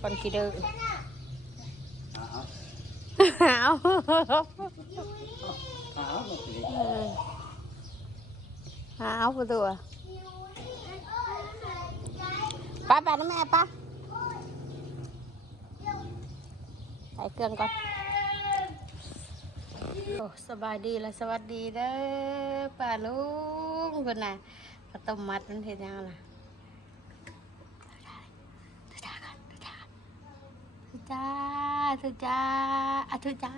ก่อนกี่เดือนหาวหาวประตูป้าป้าน้ำแม่ป้าใส่เครื่องก่อนสบายดีและสวัสดีเด้อป้าลุงคนน่ะต้มมัดมันเห็นยังล่ะทุจ้าก่อนทุจ้าทุ จ้าทุจ้าอะทุจ้า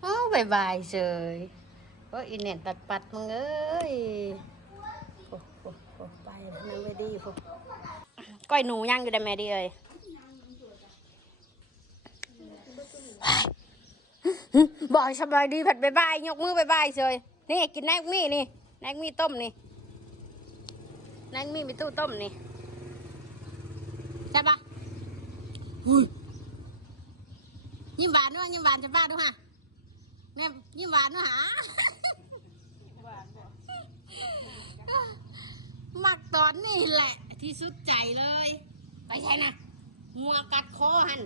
โอ้บายบายเฉยโอ้อีเน็ตตัดปัดมึงเอ้ยโอ้โอ้ไปนั่งไปดีพวกก้อยหนูย่างอยู่ได้แม่ดีเอ้ยบอยสบายดีผัดบายบายยกมือบายบายเฉยนี่กินแนกมี่นี่แนกมี่ต้มนี่แนกมี่มีตู้ต้มนี่ใช่ปะ ยิ้มหวานด้วยยิ้มหวานจะบ้าด้วยฮะแม่ยิ้มหวานด้วยฮะมักตอนนี้แหละ ที่สุดใจเลย ไปใช่นะงัวกัดคอหัน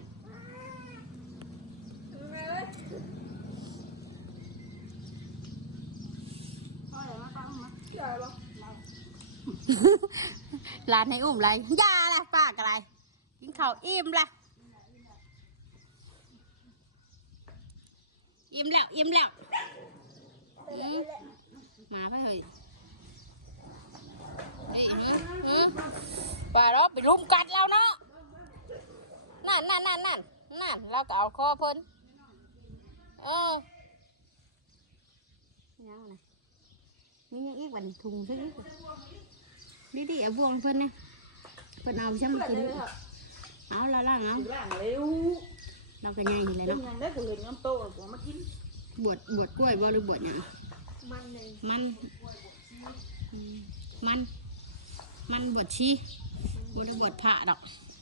ร้านให้อุ้มอะไรยาละป้ากอะไรกินข้าวอิ่มละ อิ่มแล้วอิ่มแล้วอืมมาไปเฮ้ยเฮ้ยเฮ้ยเฮ้ยป้าเราไปรุมกัดแล้วเนาะนั่นนั่นนั่นนั่นนั่นเราก็เอาคอเพิ่นเออยังไงนี่ยังอีกวันถุงซะอีก đi đi ở buồng phân này phân nào xem cái áo là lang áo ล่างเร็ว nó cái nhai gì này เป็น nó ยังได้กูเห็นน้ำโตกูมากิน buột buột quay bao được buột nhỉ มันเลย man Ừ, man man buột chi buột được buột phạ đọc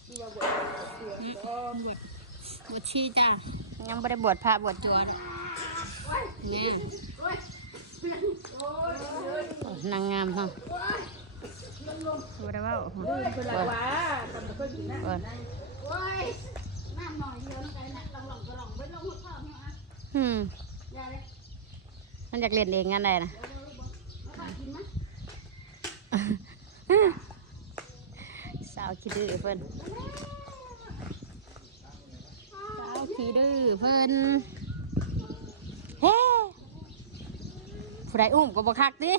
ที่ว่าบวชเสือ Ừ, ก็ buột buột chi cha nhưng mà đây buột phạ buột chùa đó nè nàng ngam ha Vừa đâu bảo ลืมเป็นไรวะทำกับเพื่อนกินนะ Vừa โอ้ยน้ำ หน่อยเดียวน้ำใจนะลองหลงก็ลองไปลงหัวข้าวเนี่ยอะ hmm ยาเลยมันอยากเรียนเองงั้นเลยนะมาข้าวกินมั้ยสาวขี้ดื้อเพิ่นสาวขี้ดื้อเพิ่นเฮ้ผู้ใดอุ้มก็บ่คักดิ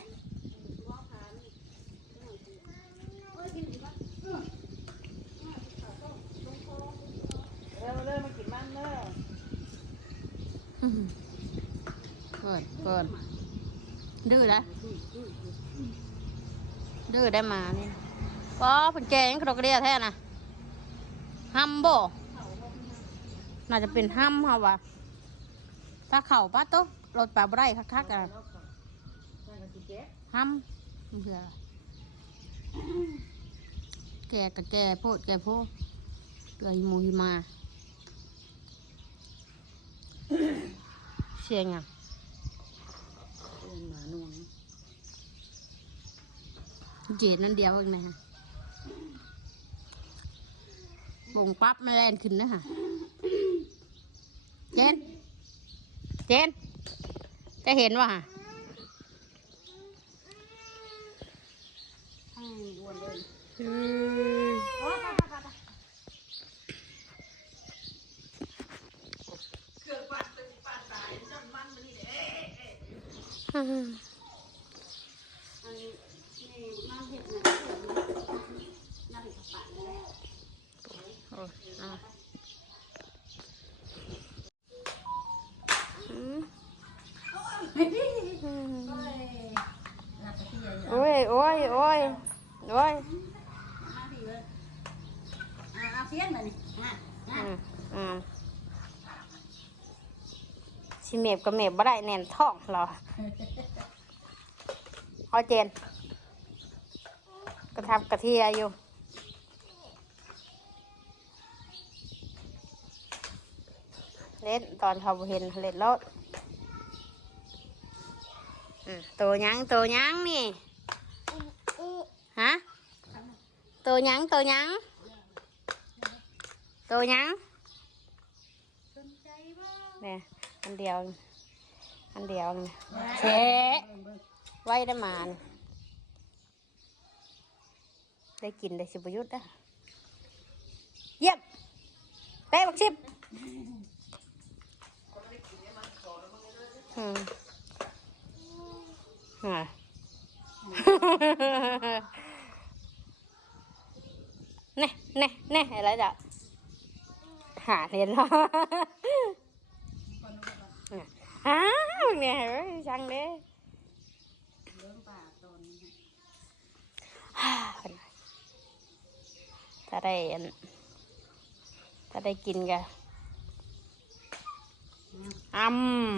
เร็วเลยมากินมันเนอะ เพิ่ นเพิ่นดื้อนะดื้อได้มานี่ป้อเพิ่นแกงกระดกกระเดียแท้น่ะห้ำบ่น่าจะเป็นห้ำเฮาวะถ้าเข่าป้าโต๊ะรถปลาได้คักๆอะใช่กับกินแก๊สห้ำเผื่อแก่กับแก่โพดแก่โพดเกลือมูหิมาเสียงอะ เป็นหมาหน่วง เจ็ดนั่นเดียวเองนะฮะบ่งปั๊บไม่แลนขึ้นนะฮะเจน เจน จะเห็นว่าฮะอืมเครื่องปั่นเป็นปั่นตายจนมันมันนี่เด้ อืม อันนี้นี่น้ำเห็ดนะน้ำเห็ดปั่นแล้ว โอะโอ้ยโอ้ยโอ้ยโอ้ยเอาเอาเพี้ยนมานี่อะอะสิเมบกับเมบบ่ได้แน่นท้องเราเอาเจนกระทับกระเทียอยู่ เล่นตอนเขาเห็นเล่นรถตัวยังตัวยังนี่ฮะตัวยังตัวยังตัวยังเนี่ยอันเดียวอันเดียวนี่เชะไว้ได้มานได้กินได้สิบยุทธ์นะเยี่ยมเป๊ะบักชิบ อ่าเน่เน่เน่อะไรจ้ะหาเรียนเนาะอ้าวเนี่ยเฮ้ยช่างเด้เรื่องป่าตอนนี้ถ้าได้ถ้าได้กินกันอืม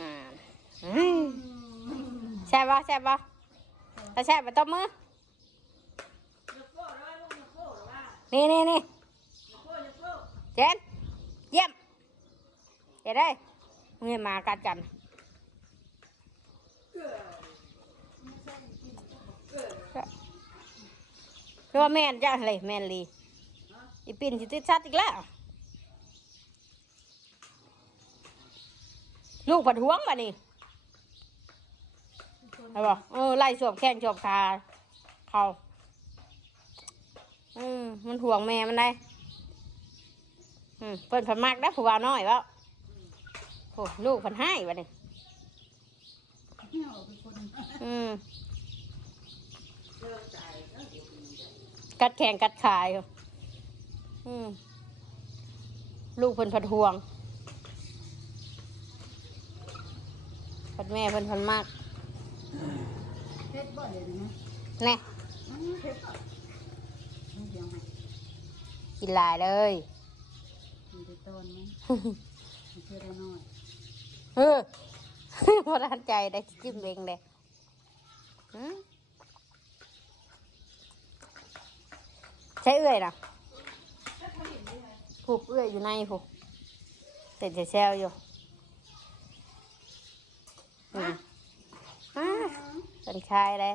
อ่าอืม แซ่บปะแซ่บปะถ้าแซ่บไปตบมือนี่นี่นี่เจนเยี่ยมเดี๋ยวได้เงี้ยมากัดกันคือว่าแม่นจ้ะเลยแม่นลีอีปิ่นสิติชัดอีกแล้วลูกผัดหวงมานี่ เอาบอกเออไล่สวมแข้งสวมขาเขาอืมมันห่วงแม่มันได้อืมเพิ่นผันมากได้ผู้ว่าน้อยวะโอ้ลูกผันให้วะนี่เนี่ยอืมกัดแข่งกัดขายอืมลูกเพิ่นผัดห่วงผัดแม่เพิ่นผันมาก เพชรบ่เลยนะแน่อืมเพชรบ่ไม่เดียวให้กินหลายเลยมีแต่ต้นมันมันเชื่อได้น้อยเออพอร้านใจได้จิ้มเองเลยหืมใช้เอื่อยนะผูกเอื่อยอยู่ในผูกเสร็จจะแซวอยู่อืม อ่าเป็นชายเลย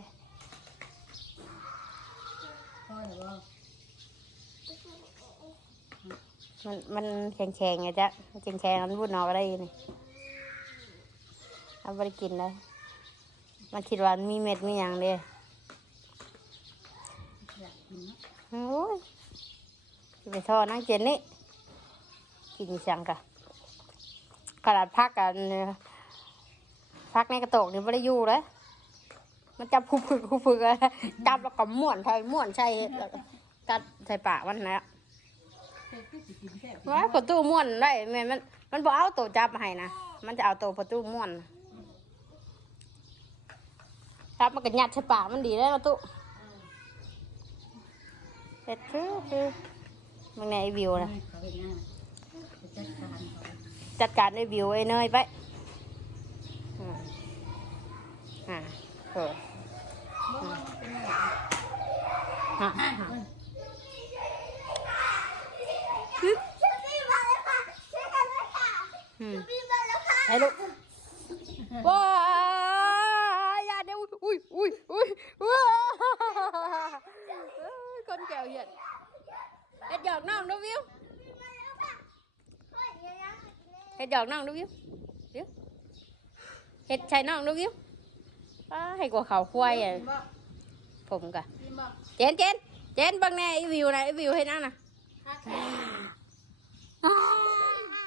มันมันแข็งแข็งไงจ๊ะมันแข็งแข็งมันพูดนอกอะไรนี่เอาไปกินเลยมันคิดว่ามันมีเม็ดมีอย่างเดียโอ้ยไปทอดนั่งเจนนี่กินอีสังกะกระดาษพักกันเนี่ย พักในกระโตกนี่ไม่ได้อยู่เลยมันจับผู้ฝึกผู้ฝึกจับแล้วก็ม้วนใส่ม้วนใส่แล้วก็กัดใส่ปากมันนะเพชรก็สิกินแซ่บว่าประตูม้วนได้แม่มันมันบอกเอาตัวจับมาให้นะมันจะเอาตัวประตูม้วนครับมันก็ยัดใส่ปากมันดีเลยประตูเสร็จคือคือมันไอ้วิวนะจัดการเขาจัดการไอ้วิวไอ้เนยไปอืม อ่าเออบ่ว่ามันเป็นอะไรฮะอะอืมให้ลูกว้ายอย่าเดี๋ยวอุ้ยอุ้ยอุ้ยอุ้ยเอ้ยคนแก้วเหี้ยนเฮ็ดหยอกน้องดูวิวเฮ็ดหยอกน้องดูวิววิวเฮ็ดใช่น้องดูวิว อ้าให้กว่าเขาควายอะกินบ่ผมกะกินบ่เจนเจนเจนเบังแน่ไอ้วิวนะไอ้วิวให้นั่งนะฮักแอ้าน่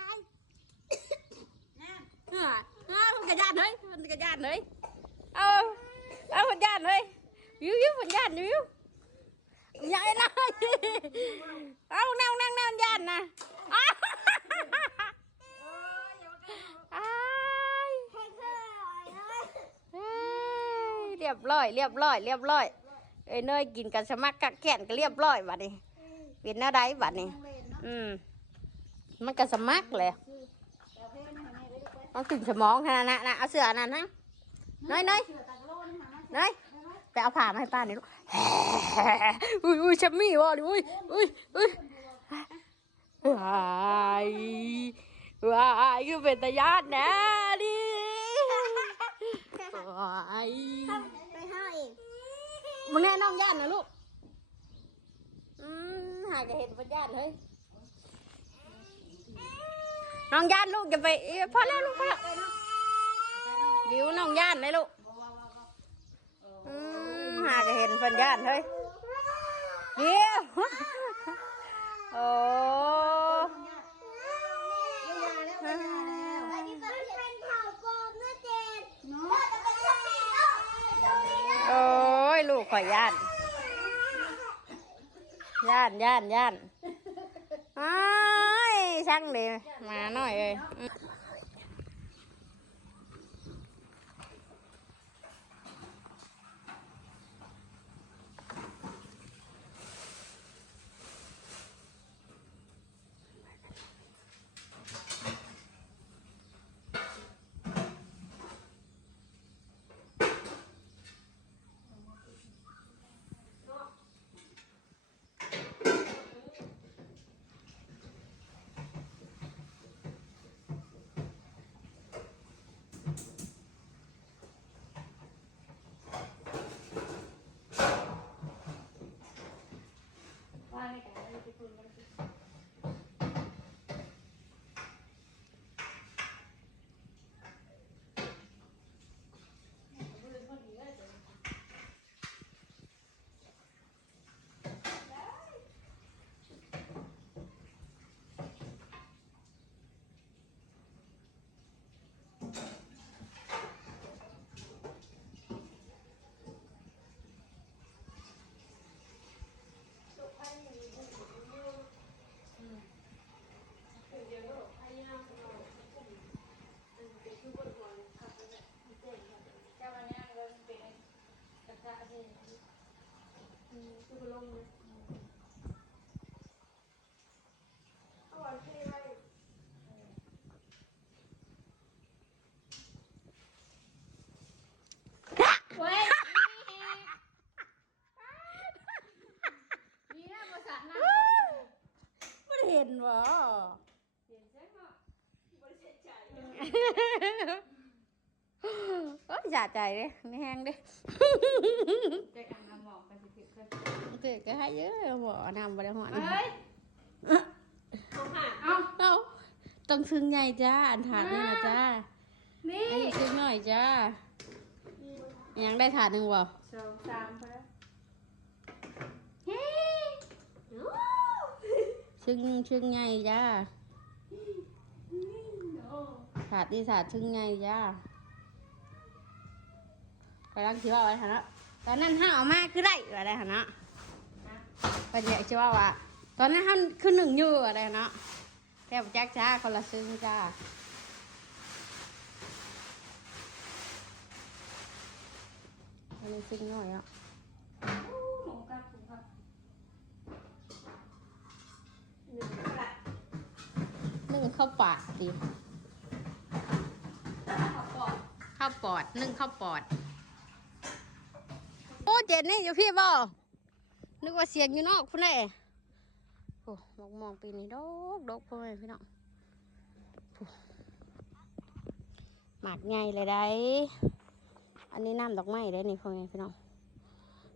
อ่าอ่ามันกระยานเลยมันกระยานเลยเอาเอามันยานเลยวิววิวมันยานวิวใหญ่นะเอานั่งนั่งนั่งยานนะอ้าวอ้ายเฮ้ยเรีย บร้อย เรียบร้อย เรียบร้อยเอ้ยเนยกินกันสมัครกักแขนก็เรียบร้อยบัดนี้เป็นหน้าใดบัดนี้ต้องเล่นเนาะอืมมันก็สมัครเลยแต่เพชรนี่ให้ได้ด้วยมันถึงสมองขนาดนั้นนะเอาเสืออันนั้นนะน้อยน้อยเชื่อตากโลนี่หามาน้อยไปเอาผ้ามาให้ป้าหน่อยลูกอุ้ยอุ้ยชัมมี่วะดิอุ้ยอุ้ยอุ้ยว้ายว้ายคือเป็นตาญาตินะดิว้ายไปให้เองมึงแน่น้องญาตินะลูก อืมหาจะเห็นปัญญาณเฮ้ย น้องย่านลูกจะไปเอ้ยพอแล้วลูกพอแล้ววิวน้องย่านเลยลูก อืมหาจะเห็นปัญญาณเฮ้ยวิวโอ้ อันนี้ก็เป็นข่าวปลอมนะเจนเนาะ โอ้ยลูก ข่อยย่าน ย่านย่านย่านอ้ายช่างเดีมาหน่อยเลย Gracias. อืมไม่ได้เห็นวะโอ้ยสะใจเลยไม่แห้งเด้เจอกันนะหมอกไปสิเพื่อนเกิดก็ให้เยอะบ่นำบ่ได้หอนเฮ้ยเอาหาเอาเอ้าต้องซึ้งใหญ่จ้าอันถาดนี่นะจ้านี่อันนี้ซึ้งหน่อยจ้ายังได้ถาดหนึ่งบ่สองสามพอแล้วเฮ้ ซึ้งซึ้งใหญ่จ้าถาดที่ถาดซึ้งใหญ่จ้าไปรังคิดว่าไว้หันเนาะตอนนั้นห้าเอามาคือได้อะไรหันเนาะเป็นใหญ่ชิว่าว่าตอนนั้นห้าคือหนึ่งอยู่อะไรเนาะแต่บ่แจ๊กจ้าคนละซึ้งจ้าอันนี้ซึ้งหน่อยอะ หมูกับหมูกับหนึ่งกระ ข้าวปากดิขอบก่อนข้าวปอดนึ่งข้าวปอด โอ้เจ็ดนี่อยู่พี่บ่นึกว่าเสียงอยู่นอกพุ่นเลยโอ้มองมองปีนี้ดอกดอกพ่อแม่พี่น้องหมากใหญ่เลยได้ อันนี้น้ำดอกไม้ได้นี่พ่อแม่พี่น้อง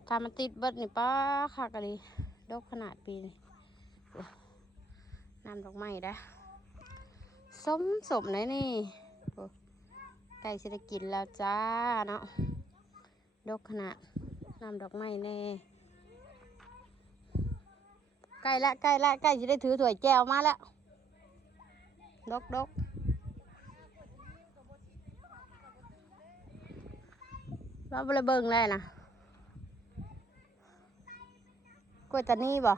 ถ้ามันติดเบิดนี่ป้าคักะไรดอกขนาดปีนี้น้ำดอกไม้ได้ สมสมเลยนี่โอ้ใกล้จะได้กินแล้วจ้าเนาะดอกขนาดนำดอกไม้แน่ใกล้ละใกล้ละใกล้จะได้ถือถ้วยแก้วมาแล้วดกดกเราไปเลยเบิ่งเลยนะกล้วยตานี่บ่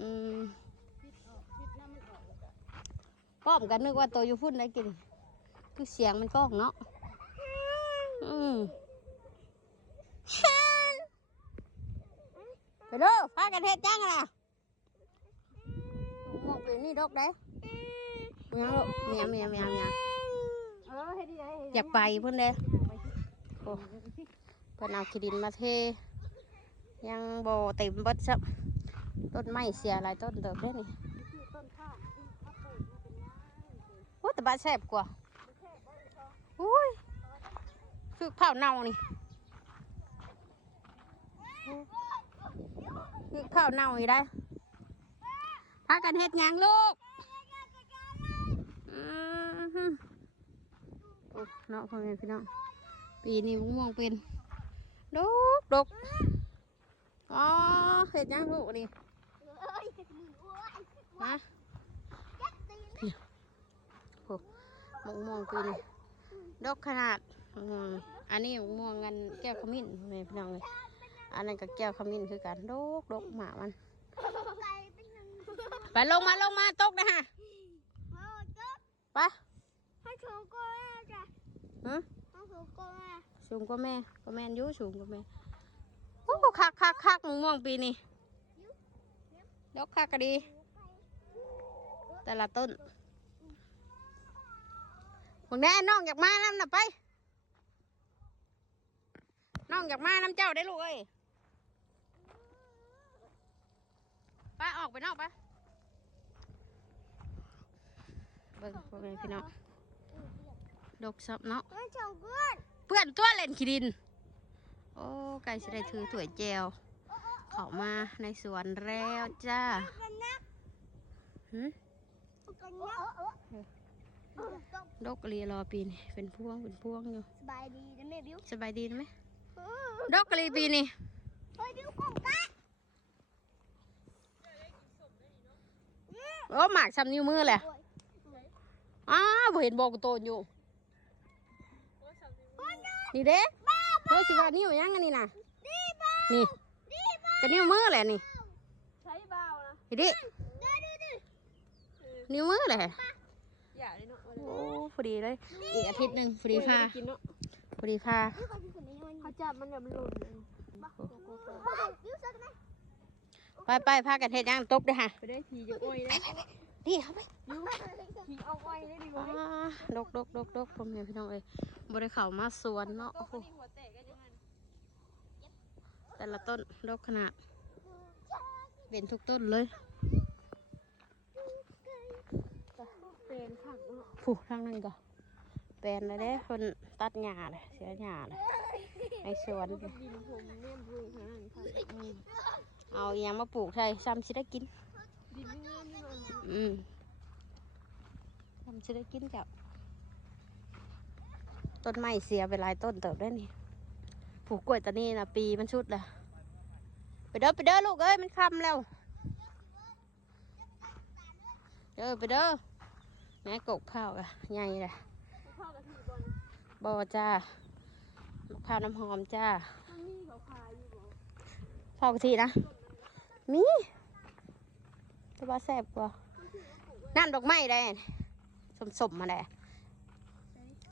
อืม ป้อมกันนึกว่าตัวอยู่พุ่นได้กิน คือเสียงมันก้องเนาะอืมไปเด้อพากันเฮ็ดจังอะนะมองไปนี่ดอกได้เมียลูกเมียเมียเมียเมียเออให้ดีเลยอยากไปเพิ่นเด้โอ้เพิ่นเอาขี้ดินมาเท ยังบ่เต็มเบิดซับต้นไม้เสียหลายต้นเติบได้นี่ต้นข้าวข้าวปลูกมาเป็นย่าง โอ้ แต่บ้านแซ่บกว่าอุ้ยคือเผาเน่านี่โอ้ฝ้าเน่าอีได้พากันเฮ็ดยังลูกอือเนาะพ่อแม่พี่น้องปีนี้มะม่วงเป็นดกดกอ๋อเฮ็ดยังลูกนี่ฮะ ยัดตีน โอ้ มะม่วงปีนี้ดกขนาดอืมอันนี้มะม่วงกันแก้วขมิ้นพ่อแม่พี่น้องเลยอันนั้นก็แก้วขมิ้นคือกันดกดกหมามันไก่เป็นหนึ่งไปลงมาลงมาตกนะฮะโอ้จ๊บไปให้โชว์ก้อยจ้ะฮะให้โชว์ก้อยสูงกว่าแม่ก็แม่นอยูสูงกว่าแม่โอ้คักคักคักมะม่วงปีนี้ดกคักก็ดี แต่ละต้น บางแน่น้องอยากมาน้ำน่ะไปน้องอยากมาน้ำเจ้าได้ลูกเอ้ยไปออกไปนอกไปเบิ่งพ่อแม่พี่น้องดกซับเนาะให้โชว์ก้อยเพื่อนตัวเล่นขี้ดิน โอ้ไก่สิได้ถือถ้วยแจวเข้ามาในสวนแล้วจ้าหืม กันนักดกเรียรอปีนี่เป็นพวงเป็นพวงอยู่สบายดีนะแม่บิวสบายดีไหมดกกะลีปีนี่เฮ้ยบิวของกันโอ้หมากซ้ำนิ้วมือแหละอ้าวบ่เห็นบอกโตนอยู่นี่เด้เฮ้ยสิว่านิ้วยังอันนี้น่ะดีบ้านี่ดีบ้าก็นิ้วมือแหละนี่ใช้เบานะนี่ดิได้ดูดินิ้วมือแหละ อย่าเลยเนาะโอ้พอดีเลย อีกอาทิตย์หนึ่งพอดีพากินเนาะพอดีพาเขาจับมันแบบมันหล่นเลยบ้าบิวสักไหมไปไปพากันเฮ็ดหยังตกเด้อฮะไปได้ทีจะอ้อยเลยนี่เข้าไปทีเอาอ้อยได้ดีกอ่ว่าาดกดกดกดกพ่อแม่พี่น้องเอ้ยบ่ได้เข้ามาสวนเนาะโอ้โหหัวแตกกันยังไงแต่ละต้นดกขนาดเป็นทุกต้นเลย เป็นผักผู้ทางนั้นก็เป็นเลยเด้คนตัดหญ้าเลยเสียหญ้าเลยในสวนเลยดินผมเนี่ยปลูกขนาดนี้ค่ะอืมเอาอหยังมาปลูกใช่ซ้ำสิได้กินดินเงื่อนนี่มันอืมซ้ำสิได้กินจ้ะต้นไม้เสียไปหลายต้นเติบได้นี่ปลูกกล้วยตอนนี้นะปีมันชุดเลยไปเด้อไปเด้อลูกเอ้ยมันคำแล้วเด้อไปเด้อ แม่กกข้าวอะใหญ่เลยข้าวกะทิบอลบอจ้ามะพร้าวน้ำหอมจ้ามันมีเขาขายอยู่บ่พอกะทีนะ มีแต่ว่าแซ่บกว่าน้ำดอกไม้ได้สมสมๆมาได้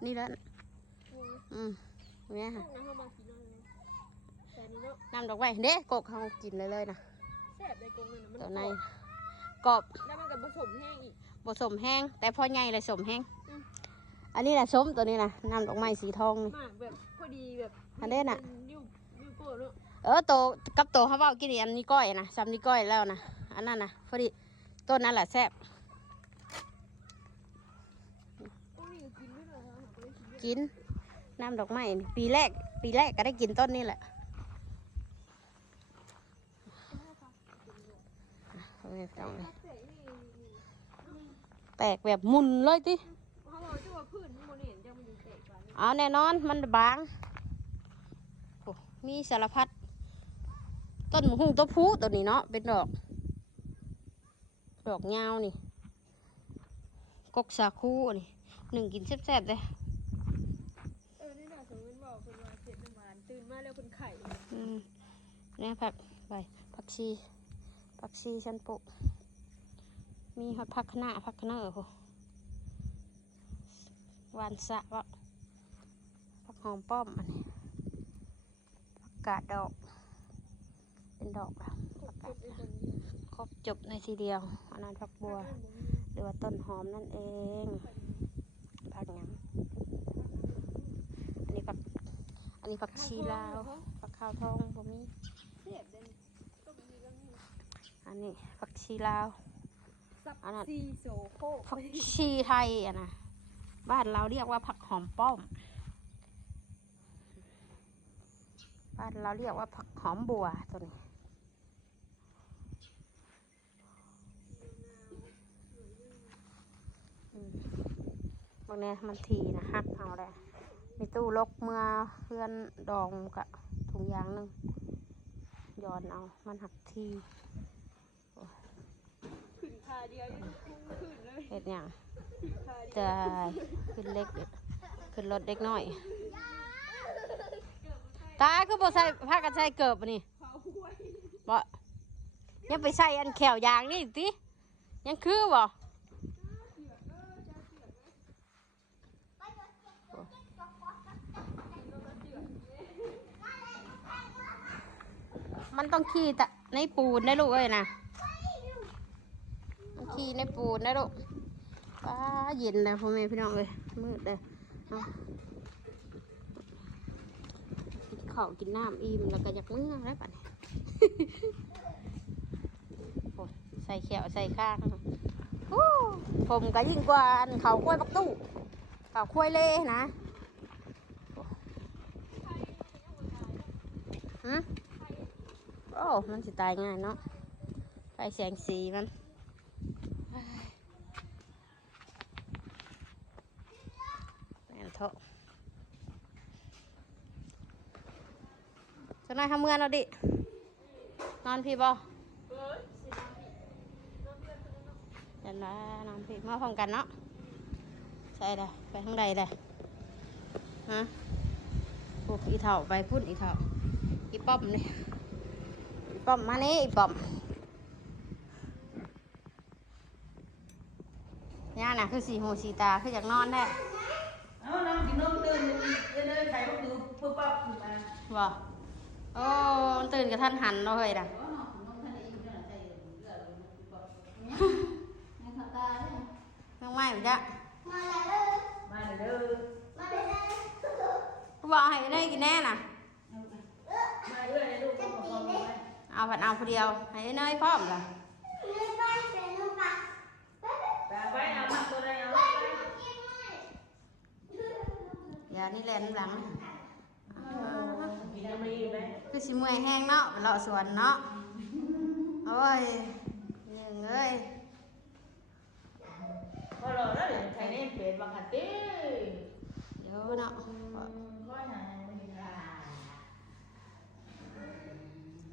นี่แล้วอืมเนี่ยค่ะน้ำมันมากินเลยแต่นี่เนาะน้ำดอกไม้เด้กกเขากินเลยเลยนะแซ่บในกรงเลยนะมันตัวในกรอบแล้วมันกับผสมแห้งอีก บสมแห้งแต่พอใหญ่เลยสมแห้งอืม อันนี้แหละส้มตัวนี้นะน้ำดอกไม้สีทองนี่ มากแบบพอดีแบบอันเด่นอะยูยูโก้เนาะเออโตกับโตเขาบอกกินอีอันนี้ก้อยนะซ้ำนี้ก้อยแล้วนะอันนั้นนะพอดีต้นนั้นแหละแซ่บก็มีกินด้วยเหรอคะไม่ได้กินกินน้ำดอกไม้นี่ปีแรก ปีแรกก็ได้กินต้นนี้แหละเอาไปต้องเลยเสกนี่ แตกแบบหมุนเลยติเขาบอกจะว่าพืชมันโมเห็นจะมันอยู่เสกกันเอาแน่นอนมันบางโอ้มีสารพัดต้นหมูหุ่งตัวผู้ตัวนี้เนาะเป็นดอก ดอกยาวนี่ กกสาคูนี่หนึ่งกินแซ่บๆเลยเออนี่น่ะสมมติบอกคนว่าเสร็จน้ำมันตื่นมาแล้วคนไข่อืมเนี่ยผักใบผักชีผักชีฉันปลูก มีหอดผักคะน้าผักเนอโหหวานสะวะผักหอมป้อมอันนี้ผักกาดดอก เป็นดอกอะผักกาดครบจบในทีเดียวอันนั้นผักบัว หรือว่าต้นหอมนั่นเองผักหยังอันนี้ผักอันนี้ผักชีลาวผักข้าวทองบ่มีเสียบเด่นต้มนี้ก็มีอันนี้ผักชีลาว อันนั้นผักชีไทยอะนะบ้านเราเรียกว่าผักหอมป้อม บ้านเราเรียกว่าผักหอมบัวตัวนี้บางเนี่ยมันทีนะฮักเอาได้มีตู้ลกเมื่อเพื่อนดองกับถุงยางนึงย้อนเอา มันหักที ขึ้นคาเดียวยังขึ้นเลยเห็ดอย่างคาเดียวจะขึ้นเล็กขึ้นรถเด็กน้อย ตายคือบ่ใส่ผ้ากันใส่เกิบอันนี่เขาห้วยบ่ยังไปใส่อันแขวยางนี่ติยังคือบ่มันต้องขี่ตะในปูนได้ลูกเอ้ยนะมัน ขี่ในปูนได้ลูกป้าเย็นแล้วพ่อแม่พี่น้องเอ้ยมืดเลยเอากินข้าวกินน้ำอิ่มแล้วก็อยากเมื่อแล้วป่ะเนี่ยโอ้ยใส่แขวใส่ข้างผมก็ยิ่งกว่าเขากล้ยปักตู้เขากล้ยเล่นะโอ้หืมโอ้ มันสิตายง่ายเนาะไฟแสงสีมันแม่น เถอะจะนายทำเมื่อนเราดิ นอนพี่บ่เดี๋ยวนะนองพี่มาพร้อมกันเนาะ ใช่เลยไปข้างใดเลยฮะโอ้อีเถาไปพุ่นอีเถาอีป้อมนี่อีป้อมมานี่อีป้อมย่าน่ะคือสีหูสีตาคืออยากนอนแท้ เอาน้ำกินนมตื่นเดินเดินไข่ก็ดูปุ๊บปั๊บขึ้นมาบ่โอ้มันตื่นกับท่านหันเนาะเฮ้ยน่ะอ๋อน้องกินนมทะเลอยู่เนี่ยใจเลือดเลยนะปุ๊บปั๊บในขาตาเนี่ยต้องไหม้มันจะมาแล้วเลยมาเด้อมาเลยเลยกูบอกให้ได้กินแน่น่ะมาเรื่อยลูกก็บอกไปเอาผัดเอาคนเดียวให้เนยพร้อมล่ะเลยไปเลูกปลาแต่ไปเอามาตัวใดเอาไป อ ยานี่แลนหลังกินน้ำมีไหมคือสิมื่อยแห้งเนาะไปเลาะสวนเนาะโอ้ยยังเอ้ยพอรอแล้วเดี๋ยวไข่เนี่ยเปลี่ยนบางขัดตีเดี๋ยวเนาะก็หา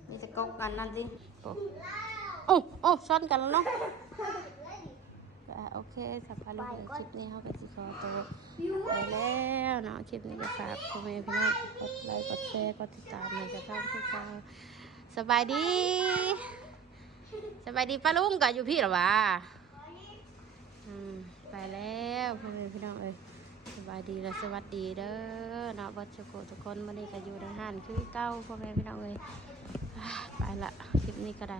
นี่จะกกกันนั่นสิโอ้โอ้ซ้อนกันแล้วเนาะ เคสัปดาห์นี้คลิปนี้เขาก็สิขอตัวไปแล้วเนาะคลิปนี้ก็ฝากพ่อแม่พี่น้องกดไลค์กดแชร์กดติดตามในกระทั่งทุกคราวสบายดีสบายดีป้าลุงก็อยู่พี่หรอวะอืมไปแล้วพ่อแม่พี่น้องเอ้ยสบายดีและสวัสดีเด้อเนาะบัดสกุทุกคนวันนี้ก็อยู่ในห้านคือเก้าพ่อแม่พี่น้องเอ้ยไปละคลิปนี้ก็ได้